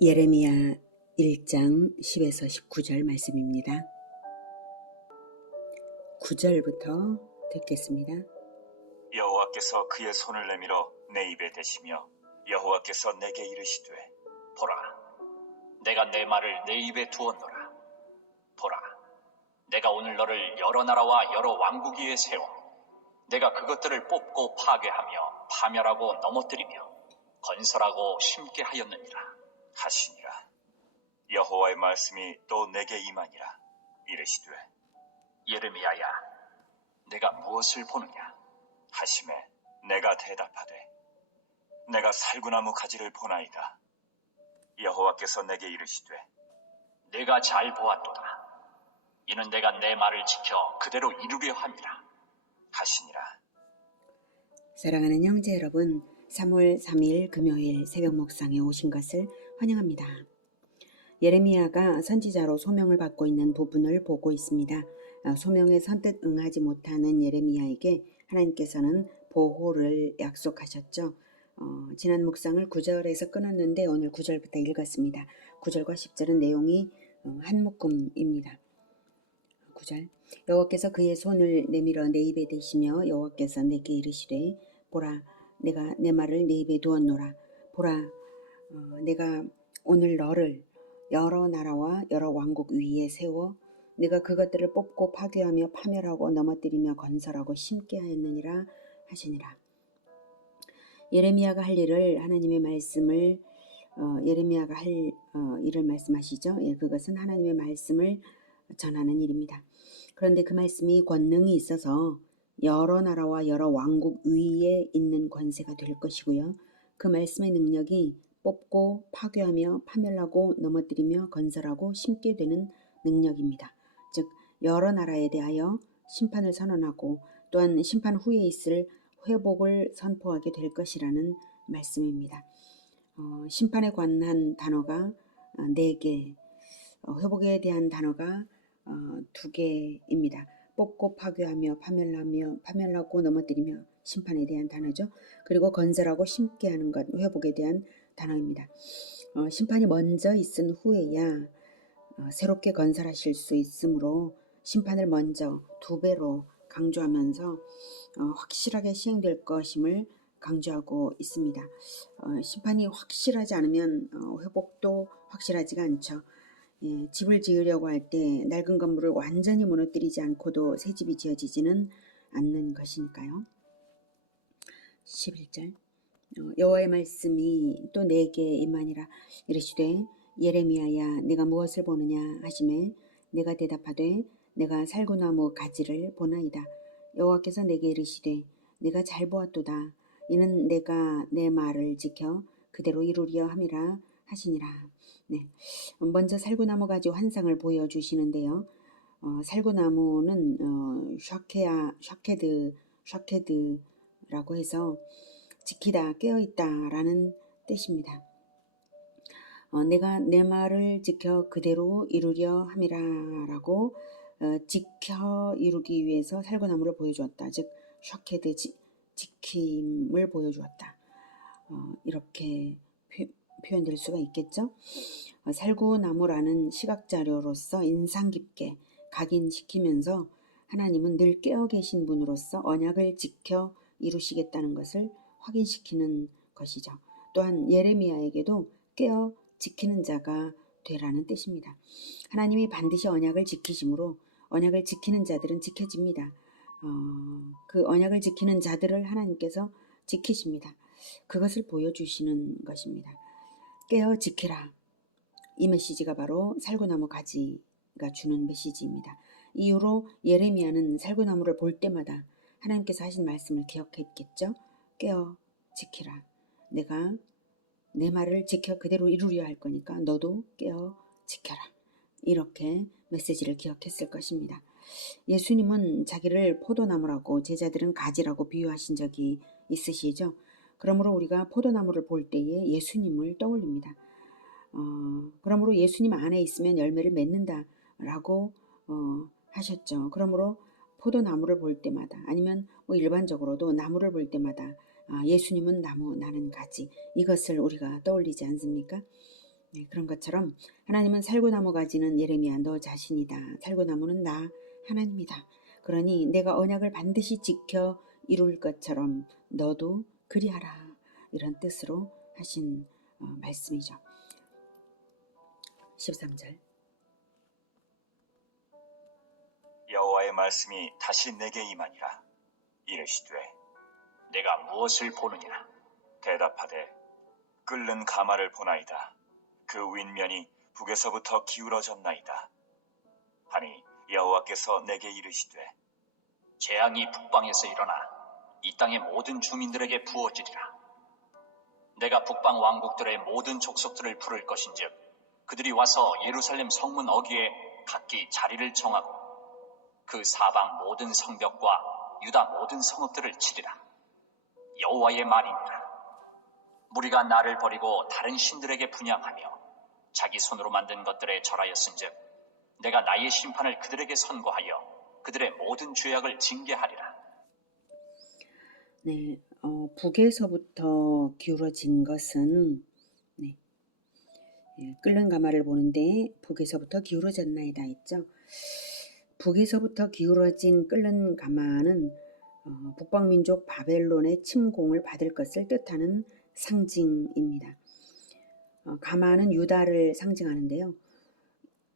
예레미야 1장 10에서 19절 말씀입니다. 9절부터 듣겠습니다. 여호와께서 그의 손을 내밀어 내 입에 대시며 여호와께서 내게 이르시되 보라, 내가 내 말을 내 입에 두었노라. 보라, 내가 오늘 너를 여러 나라와 여러 왕국 위에 세워 내가 그것들을 뽑고 파괴하며 파멸하고 넘어뜨리며 건설하고 심게 하였느니라 하시니라. 여호와의 말씀이 또 내게 임하니라. 이르시되 예레미야야, 내가 무엇을 보느냐 하시매 내가 대답하되 내가 살구나무 가지를 보나이다. 여호와께서 내게 이르시되 내가 잘 보았도다. 이는 내가 내 말을 지켜 그대로 이루려 함이라 하시니라. 사랑하는 형제 여러분, 3월 3일 금요일 새벽 목상에 오신 것을 환영합니다. 예레미야가 선지자로 소명을 받고 있는 부분을 보고 있습니다. 소명에 선뜻 응하지 못하는 예레미야에게 하나님께서는 보호를 약속하셨죠. 지난 묵상을 9절에서 끊었는데 오늘 9절부터 읽었습니다. 9절과 10절은 내용이 한 묶음입니다. 9절, 여호와께서 그의 손을 내밀어 내 입에 대시며 여호와께서 내게 이르시되 보라, 내가 내 말을 내 입에 두었노라. 보라, 내가 오늘 너를 여러 나라와 여러 왕국 위에 세워 내가 그것들을 뽑고 파괴하며 파멸하고 넘어뜨리며 건설하고 심게 하였느니라 하시니라. 예레미야가 할 일을 하나님의 말씀을 예레미야가 할 일을 말씀하시죠. 그것은 하나님의 말씀을 전하는 일입니다. 그런데 그 말씀이 권능이 있어서 여러 나라와 여러 왕국 위에 있는 권세가 될 것이고요. 그 말씀의 능력이 뽑고 파괴하며 파멸하고 넘어뜨리며 건설하고 심게 되는 능력입니다. 즉 여러 나라에 대하여 심판을 선언하고 또한 심판 후에 있을 회복을 선포하게 될 것이라는 말씀입니다. 심판에 관한 단어가 4개, 회복에 대한 단어가 2개입니다. 뽑고 파괴하며 파멸하고 넘어뜨리며 심판에 대한 단어죠. 그리고 건설하고 심게 하는 것, 회복에 대한 단어입니다. 심판이 먼저 있은 후에야 새롭게 건설하실 수 있으므로 심판을 먼저 2배로 강조하면서 확실하게 시행될 것임을 강조하고 있습니다. 심판이 확실하지 않으면 회복도 확실하지가 않죠. 집을 지으려고 할 때 낡은 건물을 완전히 무너뜨리지 않고도 새 집이 지어지지는 않는 것이니까요. 11절, 여호와의 말씀이 또 내게 임하니라. 이르시되 예레미야야, 내가 무엇을 보느냐 하시매 내가 대답하되 내가 살구나무 가지를 보나이다. 여호와께서 내게 이르시되 내가 잘 보았도다. 이는 내가 내 말을 지켜 그대로 이루려 함이라 하시니라. 네, 먼저 살구나무 가지 환상을 보여주시는데요. 살구나무는 샤케드라고 해서 지키다, 깨어있다라는 뜻입니다. 내가 내 말을 지켜 그대로 이루려 함이라라고 지켜 이루기 위해서 살구나무를 보여주었다. 즉 샤케드, 지킴을 보여주었다. 이렇게 표현될 수가 있겠죠. 살구나무라는 시각자료로서 인상 깊게 각인시키면서 하나님은 늘 깨어 계신 분으로서 언약을 지켜 이루시겠다는 것을 확인시키는 것이죠. 또한 예레미야에게도 깨어 지키는 자가 되라는 뜻입니다. 하나님이 반드시 언약을 지키심으로 언약을 지키는 자들은 지켜집니다. 그 언약을 지키는 자들을 하나님께서 지키십니다. 그것을 보여주시는 것입니다. 깨어 지키라. 이 메시지가 바로 살구나무 가지가 주는 메시지입니다. 이후로 예레미야는 살구나무를 볼 때마다 하나님께서 하신 말씀을 기억했겠죠. 깨어 지키라. 내가 내 말을 지켜 그대로 이루려 할 거니까 너도 깨어 지켜라. 이렇게 메시지를 기억했을 것입니다. 예수님은 자기를 포도나무라고 제자들은 가지라고 비유하신 적이 있으시죠. 그러므로 우리가 포도나무를 볼 때에 예수님을 떠올립니다. 그러므로 예수님 안에 있으면 열매를 맺는다라고 하셨죠. 그러므로 포도나무를 볼 때마다 아니면 일반적으로도 나무를 볼 때마다 예수님은 나무, 나는 가지, 이것을 우리가 떠올리지 않습니까? 그런 것처럼 하나님은 살구나무 가지는 예레미야 너 자신이다. 살구나무는 나 하나님이다. 그러니 내가 언약을 반드시 지켜 이룰 것처럼 너도 그리하라. 이런 뜻으로 하신 말씀이죠. 13절. 여호와의 말씀이 다시 내게 임하니라. 이르시되 내가 무엇을 보느냐? 대답하되 끓는 가마를 보나이다. 그 윗면이 북에서부터 기울어졌나이다. 하니 여호와께서 내게 이르시되 재앙이 북방에서 일어나 이 땅의 모든 주민들에게 부어지리라. 내가 북방 왕국들의 모든 족속들을 부를 것인즉 그들이 와서 예루살렘 성문 어귀에 각기 자리를 정하고 그 사방 모든 성벽과 유다 모든 성읍들을 치리라. 여호와의 말이니라. 무리가 나를 버리고 다른 신들에게 분향하며 자기 손으로 만든 것들에 절하였은즉 내가 나의 심판을 그들에게 선고하여 그들의 모든 죄악을 징계하리라. 네, 북에서부터 기울어진 것은 끓는 가마를 보는데 북에서부터 기울어졌나이다 했죠. 북에서부터 기울어진 끓는 가마는 북방민족 바벨론의 침공을 받을 것을 뜻하는 상징입니다. 가마는 유다를 상징하는데요.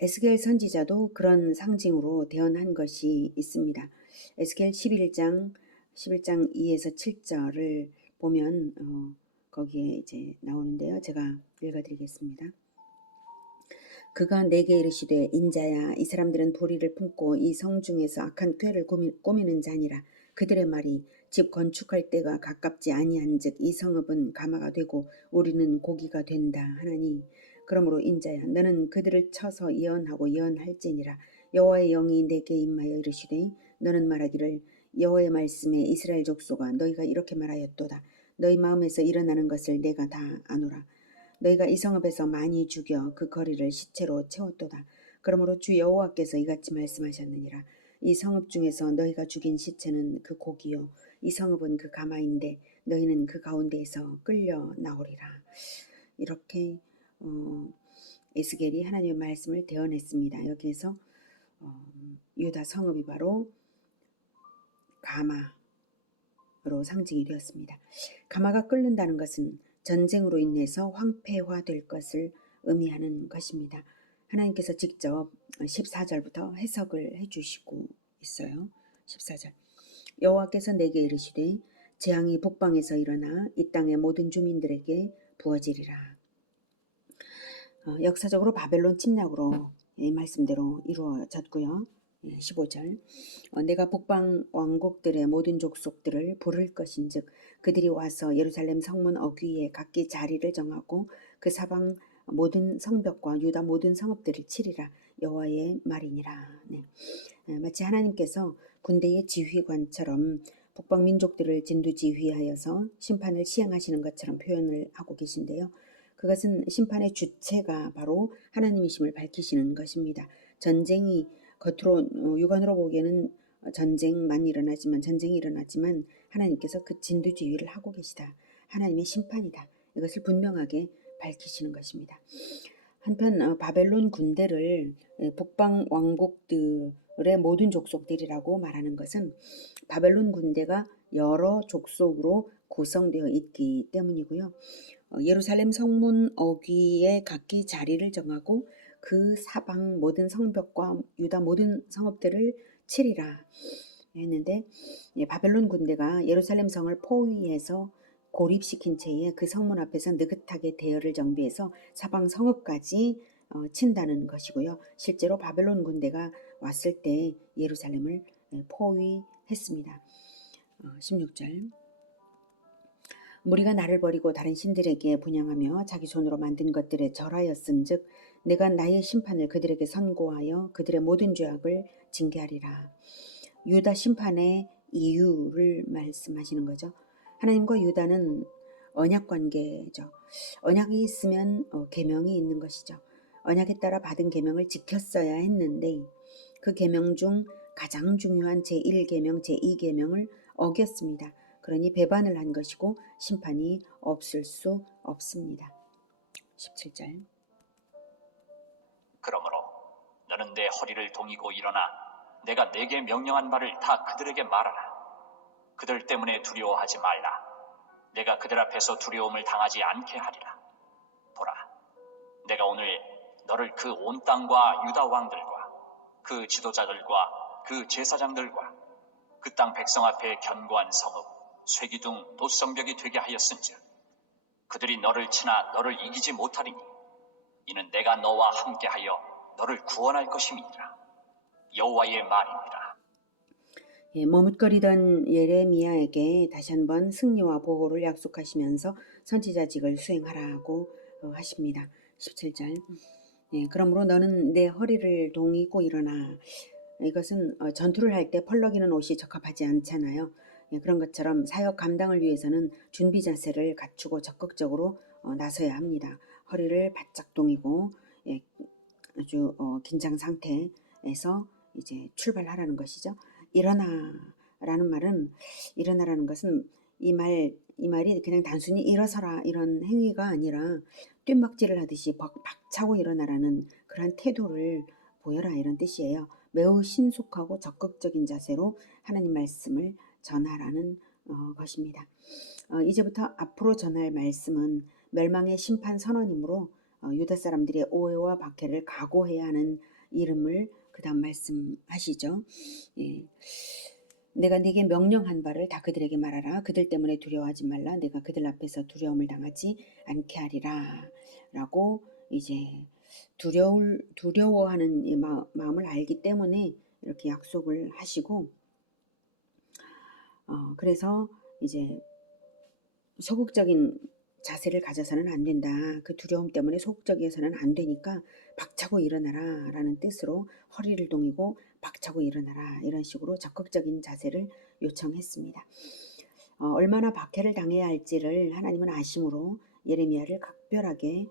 에스겔 선지자도 그런 상징으로 대언한 것이 있습니다. 에스겔 11장 2에서 7절을 보면 거기에 이제 나오는데요. 제가 읽어드리겠습니다. 그가 내게 이르시되 인자야 이 사람들은 불의를 품고 이 성중에서 악한 꾀를 꾸미는 자니라. 그들의 말이 집 건축할 때가 가깝지 아니한즉 이 성읍은 가마가 되고 우리는 고기가 된다 하나니 그러므로 인자야 너는 그들을 쳐서 예언하고 예언할지니라. 여호와의 영이 내게 임하여 이르시되 너는 말하기를 여호와의 말씀에 이스라엘 족속아 너희가 이렇게 말하였도다. 너희 마음에서 일어나는 것을 내가 다 아노라. 너희가 이 성읍에서 많이 죽여 그 거리를 시체로 채웠도다. 그러므로 주 여호와께서 이같이 말씀하셨느니라. 이 성읍 중에서 너희가 죽인 시체는 그 고기요 이 성읍은 그 가마인데 너희는 그 가운데에서 끌려 나오리라. 이렇게 에스겔이 하나님의 말씀을 대언했습니다. 여기에서 유다 성읍이 바로 가마로 상징이 되었습니다. 가마가 끓는다는 것은 전쟁으로 인해서 황폐화될 것을 의미하는 것입니다. 하나님께서 직접 14절부터 해석을 해주시고 있어요. 14절. 여호와께서 내게 이르시되 재앙이 북방에서 일어나 이 땅의 모든 주민들에게 부어지리라. 역사적으로 바벨론 침략으로 이 말씀대로 이루어졌고요. 15절. 내가 북방 왕국들의 모든 족속들을 부를 것인즉 그들이 와서 예루살렘 성문 어귀에 각기 자리를 정하고 그 사방 모든 성벽과 유다 모든 성읍들을 치리라. 여호와의 말이니라. 마치 하나님께서 군대의 지휘관처럼 북방 민족들을 진두지휘하여서 심판을 시행하시는 것처럼 표현을 하고 계신데요. 그것은 심판의 주체가 바로 하나님이심을 밝히시는 것입니다. 전쟁이 겉으로 육안으로 보기에는 전쟁이 일어나지만 하나님께서 그 진두지휘를 하고 계시다. 하나님의 심판이다. 이것을 분명하게 밝히시는 것입니다. 한편 바벨론 군대를 북방 왕국들의 모든 족속들이라고 말하는 것은 바벨론 군대가 여러 족속으로 구성되어 있기 때문이고요. 예루살렘 성문 어귀에 각기 자리를 정하고 그 사방 모든 성벽과 유다 모든 성읍들을 치리라 했는데 바벨론 군대가 예루살렘 성을 포위해서 고립시킨 채에 그 성문 앞에서 느긋하게 대열을 정비해서 사방 성읍까지 친다는 것이고요. 실제로 바벨론 군대가 왔을 때 예루살렘을 포위했습니다. 16절. 무리가 나를 버리고 다른 신들에게 분향하며 자기 손으로 만든 것들에 절하였은즉 내가 나의 심판을 그들에게 선고하여 그들의 모든 죄악을 징계하리라. 유다 심판의 이유를 말씀하시는 거죠. 하나님과 유다는 언약 관계죠. 언약이 있으면 계명이 있는 것이죠. 언약에 따라 받은 계명을 지켰어야 했는데 그 계명 중 가장 중요한 제1계명, 제2계명을 어겼습니다. 그러니 배반을 한 것이고 심판이 없을 수 없습니다. 17절. 그러므로 너는 내 허리를 동이고 일어나 내가 내게 명령한 바를 다 그들에게 말하라. 그들 때문에 두려워하지 말라. 내가 그들 앞에서 두려움을 당하지 않게 하리라. 보라, 내가 오늘 너를 그 온 땅과 유다 왕들과 그 지도자들과 그 제사장들과 그 땅 백성 앞에 견고한 성읍, 쇠기둥, 놋성벽이 되게 하였은즉 그들이 너를 치나 너를 이기지 못하리니 이는 내가 너와 함께하여 너를 구원할 것임이니라. 여호와의 말입니다. 머뭇거리던 예레미야에게 다시 한번 승리와 보호를 약속하시면서 선지자직을 수행하라고 하십니다. 17절. 그러므로 너는 내 허리를 동이고 일어나. 이것은 전투를 할 때 펄럭이는 옷이 적합하지 않잖아요. 그런 것처럼 사역 감당을 위해서는 준비 자세를 갖추고 적극적으로 나서야 합니다. 허리를 바짝 동이고 아주 긴장 상태에서 이제 출발하라는 것이죠. 일어나라는 말은, 일어나라는 것은 이 말이 그냥 단순히 일어서라 이런 행위가 아니라 뜀박질을 하듯이 박차고 일어나라는 그러한 태도를 보여라 이런 뜻이에요. 매우 신속하고 적극적인 자세로 하나님 말씀을 전하라는 것입니다. 이제부터 앞으로 전할 말씀은 멸망의 심판 선언이므로 유다 사람들의 오해와 박해를 각오해야 하는 이름을 그 다음 말씀하시죠. 내가 네게 명령한 바를 다 그들에게 말하라. 그들 때문에 두려워하지 말라. 내가 그들 앞에서 두려움을 당하지 않게 하리라. 라고 이제 두려워하는 이 마음을 알기 때문에 이렇게 약속을 하시고 그래서 이제 소극적인 자세를 가져서는 안 된다. 그 두려움 때문에 소극적이어서는 안 되니까 박차고 일어나라 라는 뜻으로 허리를 동이고 박차고 일어나라 이런 식으로 적극적인 자세를 요청했습니다. 얼마나 박해를 당해야 할지를 하나님은 아심으로 예레미야를 각별하게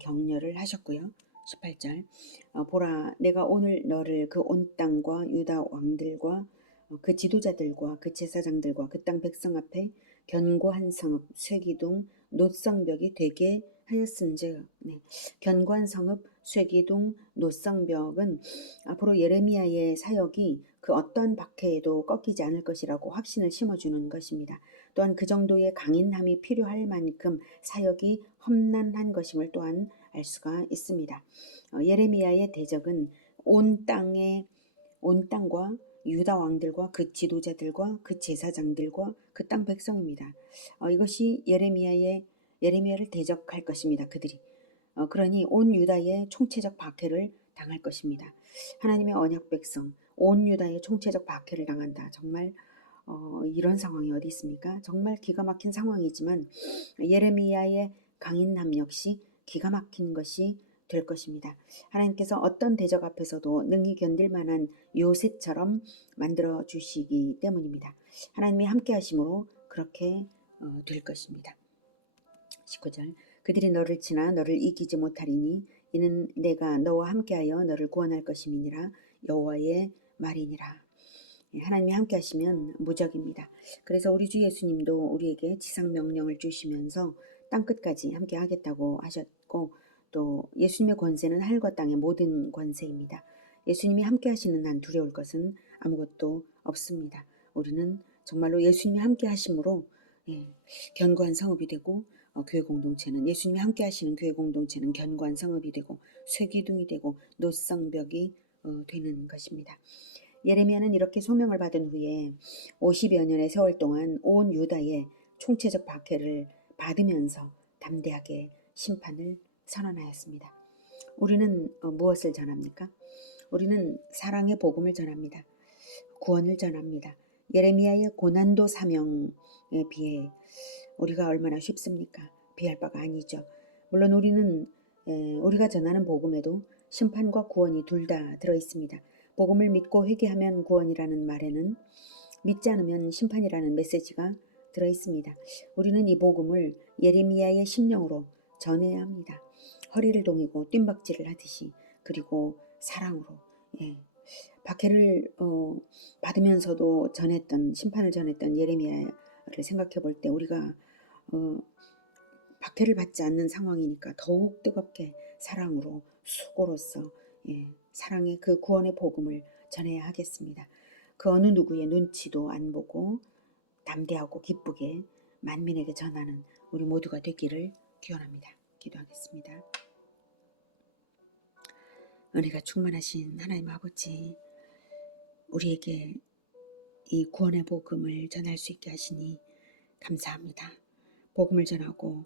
격려를 하셨고요. 18절 보라 내가 오늘 너를 그 온 땅과 유다 왕들과 그 지도자들과 그 제사장들과 그 땅 백성 앞에 견고한 성읍 쇠기둥 놋성벽이 되게 하였은즉 견고한 성읍 쇠기둥 놋성벽은 앞으로 예레미야의 사역이 그 어떠한 박해에도 꺾이지 않을 것이라고 확신을 심어주는 것입니다. 또한 그 정도의 강인함이 필요할 만큼 사역이 험난한 것임을 또한 알 수가 있습니다. 예레미야의 대적은 온 땅과 유다 왕들과 그 지도자들과 그 제사장들과 그 땅 백성입니다. 이것이 예레미야를 대적할 것입니다. 그들이. 그러니 온 유다의 총체적 박해를 당할 것입니다. 하나님의 언약 백성, 온 유다의 총체적 박해를 당한다. 정말 이런 상황이 어디 있습니까? 정말 기가 막힌 상황이지만 예레미야의 강인함 역시 기가 막힌 것이 될 것입니다. 하나님께서 어떤 대적 앞에서도 능히 견딜 만한 요새처럼 만들어 주시기 때문입니다. 하나님이 함께 하심으로 그렇게 될 것입니다. 19절 그들이 너를 치나 너를 이기지 못하리니 이는 내가 너와 함께하여 너를 구원할 것임이니라 여호와의 말이니라. 하나님이 함께 하시면 무적입니다. 그래서 우리 주 예수님도 우리에게 지상 명령을 주시면서 땅끝까지 함께 하겠다고 하셨고 또 예수님의 권세는 하늘과 땅의 모든 권세입니다. 예수님이 함께 하시는 한 두려울 것은 아무것도 없습니다. 우리는 정말로 예수님이 함께 하심으로 견고한 성읍이 되고 교회 공동체는 예수님이 함께 하시는 교회 공동체는 견고한 성읍이 되고 쇠기둥이 되고 놋성벽이 되는 것입니다. 예레미야는 이렇게 소명을 받은 후에 50여 년의 세월 동안 온 유다의 총체적 박해를 받으면서 담대하게 심판을 선언하였습니다. 우리는 무엇을 전합니까? 우리는 사랑의 복음을 전합니다. 구원을 전합니다. 예레미야의 고난도 사명에 비해 우리가 얼마나 쉽습니까? 비할 바가 아니죠. 물론 우리가 전하는 복음에도 심판과 구원이 둘 다 들어있습니다. 복음을 믿고 회개하면 구원이라는 말에는 믿지 않으면 심판이라는 메시지가 들어있습니다. 우리는 이 복음을 예레미야의 심령으로 전해야 합니다. 허리를 동이고 뜀박질을 하듯이 그리고 사랑으로 박해를 받으면서도 심판을 전했던 예레미야를 생각해 볼 때 우리가 박해를 받지 않는 상황이니까 더욱 뜨겁게 사랑으로 수고로서 사랑의 그 구원의 복음을 전해야 하겠습니다. 그 어느 누구의 눈치도 안 보고 담대하고 기쁘게 만민에게 전하는 우리 모두가 되기를 기원합니다. 기도하겠습니다. 은혜가 충만하신 하나님 아버지, 우리에게 이 구원의 복음을 전할 수 있게 하시니 감사합니다. 복음을 전하고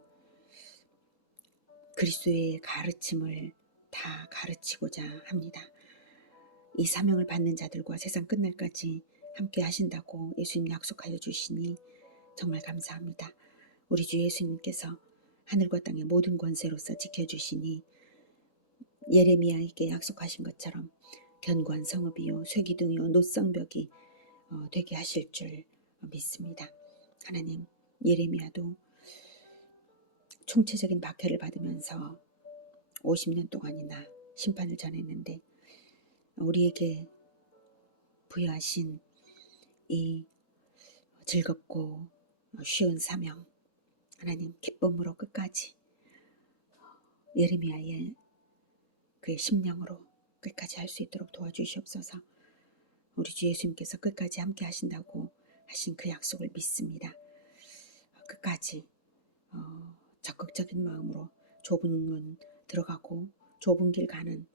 그리스도의 가르침을 다 가르치고자 합니다. 이 사명을 받는 자들과 세상 끝날까지 함께 하신다고 예수님 약속하여 주시니 정말 감사합니다. 우리 주 예수님께서 하늘과 땅의 모든 권세로서 지켜주시니 예레미야에게 약속하신 것처럼 견고한 성읍이요 쇠기둥이요 노성벽이 되게 하실 줄 믿습니다. 하나님, 예레미야도 총체적인 박해를 받으면서 50년 동안이나 심판을 전했는데 우리에게 부여하신 이 즐겁고 쉬운 사명, 하나님 기쁨으로 끝까지 예레미야의 그의 심령으로 끝까지 할 수 있도록 도와주시옵소서. 우리 주 예수님께서 끝까지 함께 하신다고 하신 그 약속을 믿습니다. 끝까지 적극적인 마음으로 좁은 문 들어가고 좁은 길 가는,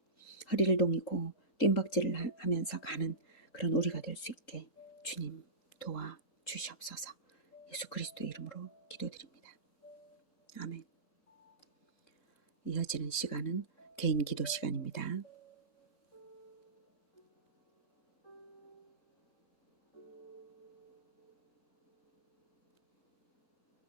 허리를 동이고 뜀박질을 하면서 가는 그런 우리가 될 수 있게 주님 도와주시옵소서. 예수 그리스도 이름으로 기도드립니다. 아멘. 이어지는 시간은 개인 기도 시간입니다.